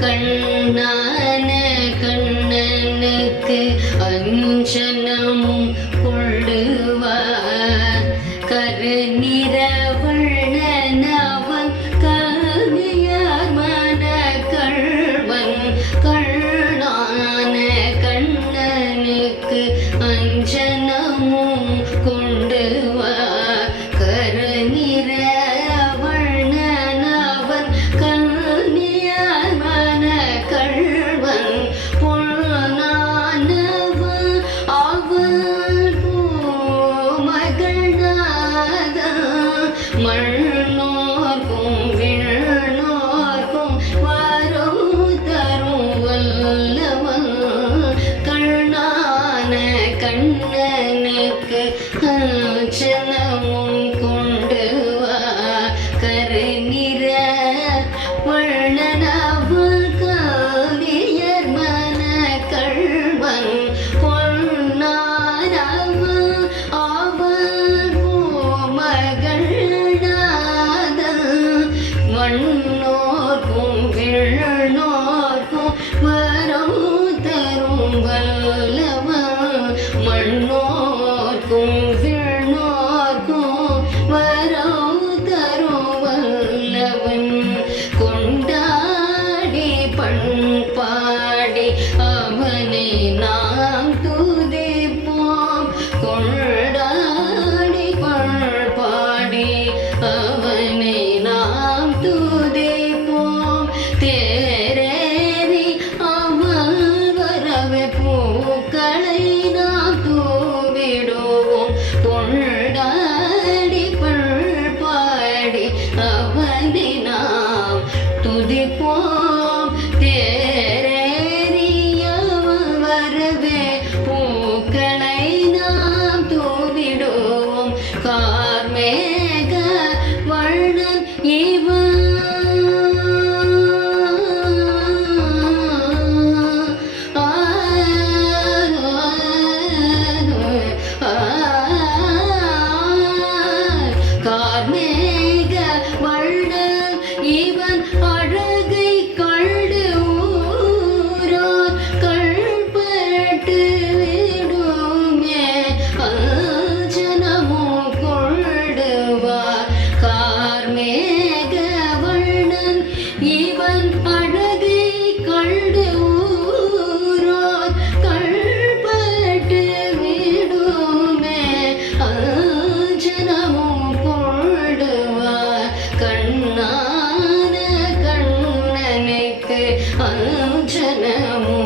கண்ணான கண்ணனுக்கு அஞ்சன் de అంజనము.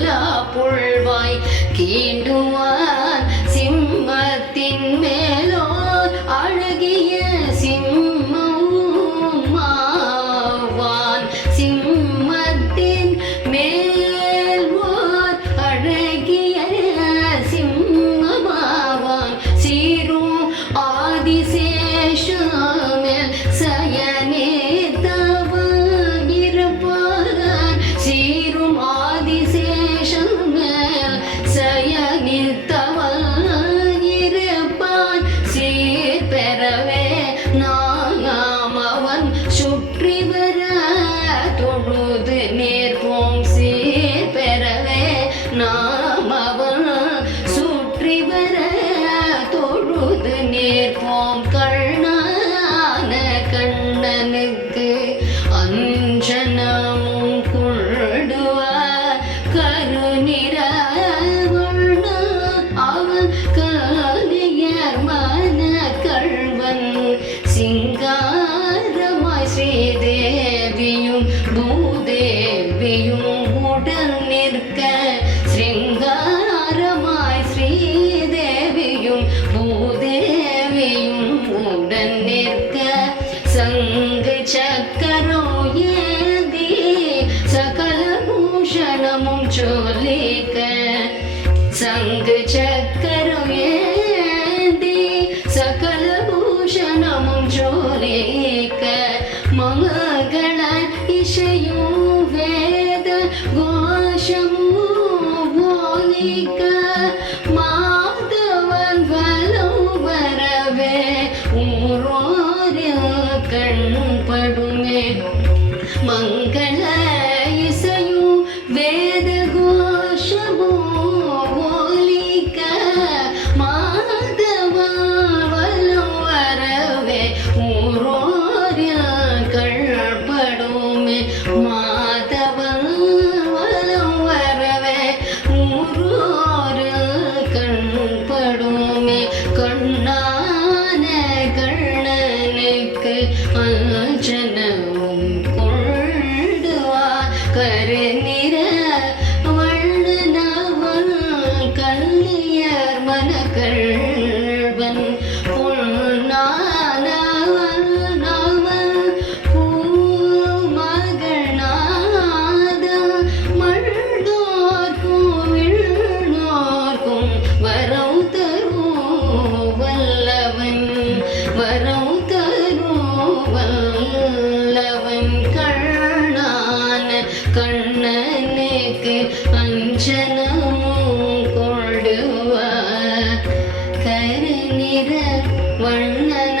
பொல்லா புழ்வாய் கேண்டுவான் சிம்மத்தின் மேலோர் அழகிய சிம்மவான் சிம்மத்தின் மேல்வார் அழகிய சிம்மமாவான். சீரும் ஆதிசேஷாமல் சயனே தவ இருப்பான். சீரும் ஆ ஸ்ரீதேவியும் பூதேவியும் உடன் நிற்க ஸ்ரீங்காரமாய் ஸ்ரீதேவியும் பூதேவியும் உடன் நிற்க சங்கு சக்கரம் ஏந்தி சகல பூஷணமும் சொல்லிக்க சங்கு சக்கரம் ஏந்தி சகல பூஷணமும் சொல்லிக்க கண்ணும் கண்படுமே மங்கள இசையும் வேத கோஷமும் ஒலிக்க மாதவலம் வரவே ஊரோரில் கண்படுமே மாதவலம் வரவே ஊரோரிய கண்ணும் படுமே கண்ணா மனக்கள். வண்ணன்